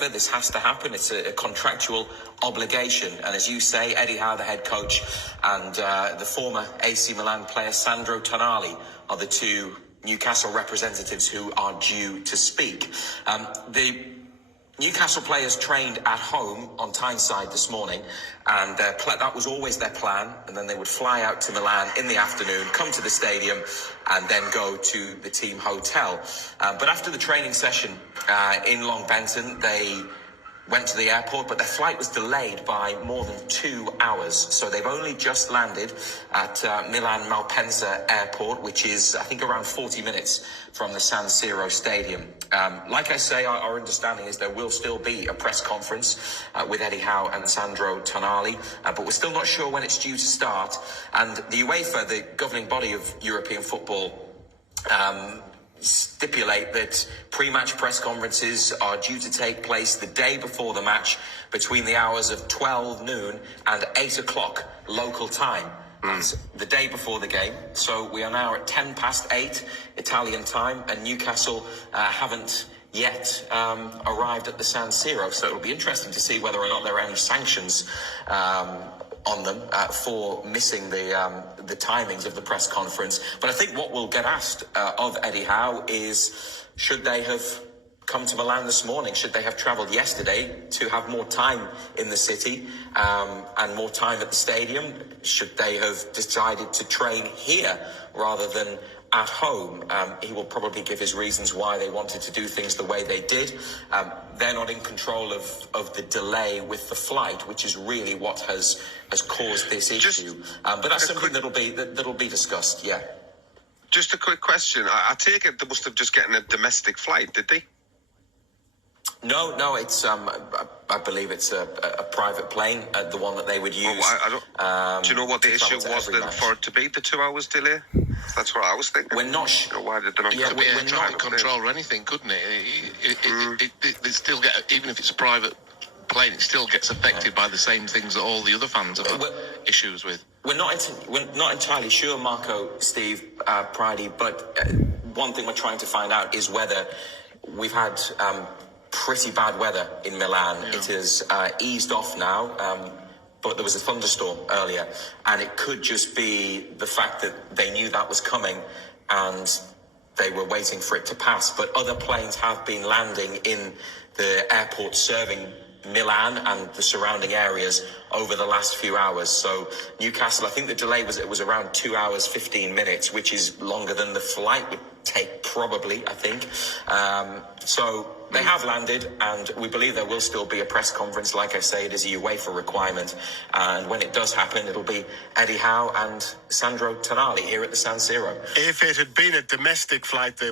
UEFA, this has to happen. It's a contractual obligation. And as you say, Eddie Howe, the head coach, and the former AC Milan player Sandro Tonali are the two Newcastle representatives who are due to speak. The Newcastle players trained at home on Tyneside this morning, and that was always their plan. And then they would fly out to Milan in the afternoon, come to the stadium, and then go to the team hotel. But after the training session in Long Benton, they went to the airport, but their flight was delayed by more than 2 hours. So they've only just landed at Milan Malpensa Airport, which is, I think, around 40 minutes from the San Siro Stadium. Like I say, our understanding is there will still be a press conference with Eddie Howe and Sandro Tonali, but we're still not sure when it's due to start. And the UEFA, the governing body of European football, stipulate that pre-match press conferences are due to take place the day before the match between the hours of 12 noon and 8 o'clock local time. That's the day before the game. So we are now at 10 past 8 Italian time, and Newcastle haven't yet arrived at the San Siro. So it'll be interesting to see whether or not there are any sanctions on them for missing the timings of the press conference. But I think what we'll get asked of Eddie Howe is, should they have come to Milan this morning? Should they have travelled yesterday to have more time in the city and more time at the stadium? Should they have decided to train here rather than at home? He will probably give his reasons why they wanted to do things the way they did. They're not in control of the delay with the flight, which is really what has caused this issue. But that's something that'll be discussed. Yeah. Just a quick question. I take it they must have just gotten a domestic flight, did they? No, it's I believe it's a private plane, the one that they would use. Do you know what the issue was then for it to be the 2 hours delay? That's what I was thinking. We're not sure. Why did they not? Yeah, we're trying to control or anything, couldn't it? It still get, even if it's a private plane, it still gets affected by the same things that all the other fans have had issues with. We're not entirely sure, Marco, Steve, Pridey, but one thing we're trying to find out is whether we've had pretty bad weather in Milan. Yeah. It has eased off now, but there was a thunderstorm earlier, and it could just be the fact that they knew that was coming and they were waiting for it to pass. But other planes have been landing in the airport serving Milan and the surrounding areas over the last few hours. So Newcastle, I think the delay was around 2 hours 15 minutes, which is longer than the flight would take, probably, I think. So they have landed, and we believe there will still be a press conference. Like I say, it is a UEFA requirement, and when it does happen, it'll be Eddie Howe and Sandro Tonali here at the San Siro. If it had been a domestic flight, they